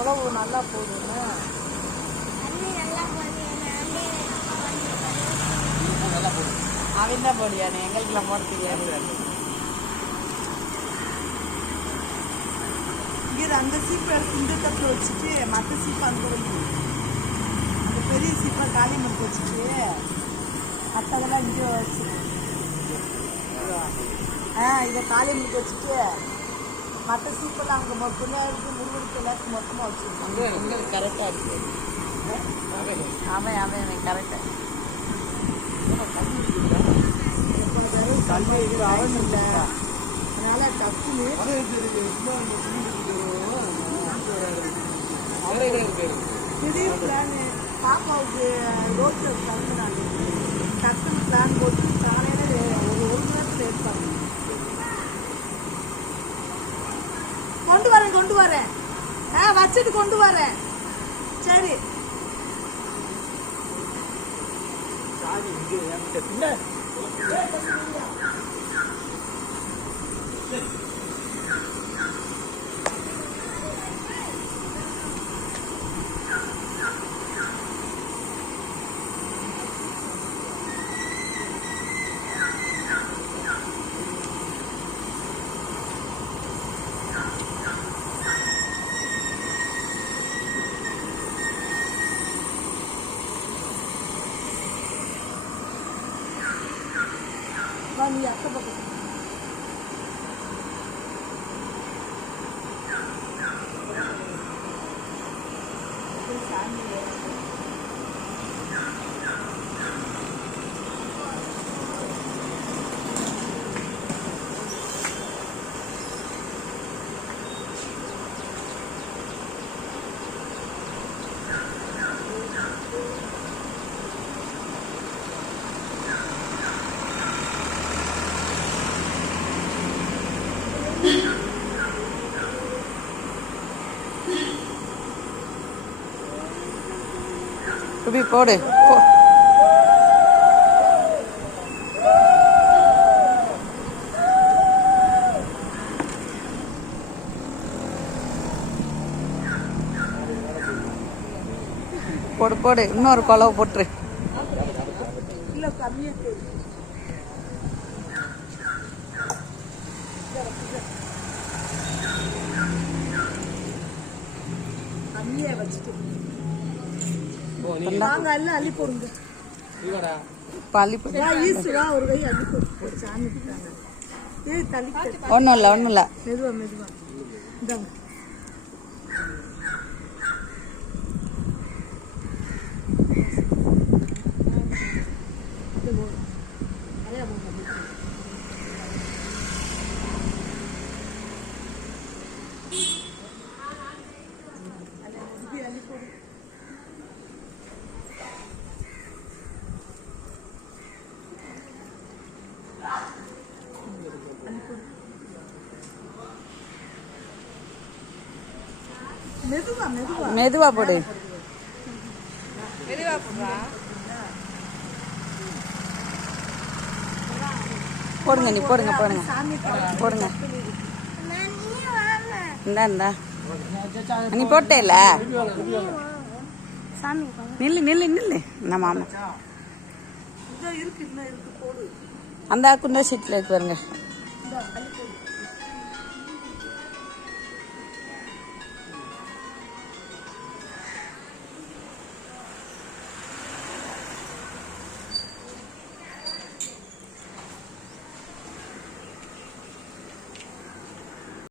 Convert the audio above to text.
உழவு நல்லா போடுங்க அவன் தான் போடியானே எங்களுக்குலாம் போட தெரியாது இங்கே அந்த சீப்பை எடுத்து இந்த தட்டில் வச்சுட்டு மற்ற சீப்பை அந்த அந்த பெரிய சீப்பை காளி மரத்து வச்சுட்டு மற்றதெல்லாம் இங்கே வச்சு ஆ இதை காளி மரத்து வச்சுட்டு மற்ற சீப்பெல்லாம் அங்கே மொத்தமாக இருக்குது முருகனுக்கு எல்லாத்துக்கும் மொத்தமாக வச்சுருக்கோம் உங்களுக்கு கரெக்டாக இருக்கு. அவன் அவன் அவன் கரெக்டாக அதனால டக்குன்னு திடீர் பிளான் பாப்பாவுக்கு ரோட்டில் கிளம்புனாங்க டக்குன்னு பிளான் போட்டு காலையில் ஒரு ஒரு மணி நேரத்தில் எடுப்பாங்க கொண்டு வரேன். ஆ வச்சுட்டு கொண்டு வரேன். சரி. பின்ன. 啊，你呀，差不多。குபி போடு போ போடு போடு. இன்னொரு குழவை போட்டுரு. இல்லை கம்மியாக வச்சுட்டு. வாங்க எல்லாம் அள்ளி போடுங்க. ஒரு கை அள்ளி போடு. ஒரு சாமி இருக்காங்க ஏய் தள்ளி ஒன்றும் இல்லை ஒன்றும் இல்லை. மெதுவா மெதுவா. இந்தாங்க இது போதும். நிறையா போடுங்க, அப்படியே. இப்படி அள்ளி போடு. மெதுவா மெதுவா. மெதுவா போடு. போடுங்க நீ போடுங்க போடுங்க. போடுங்க. இந்தா இந்தா. நீ போட்டேல? நில்லு நில்லு நில்லு. நம்ம ஆமா போடு. அந்த குண்டா சீட்டில் இருக்கு பாருங்க. போடு.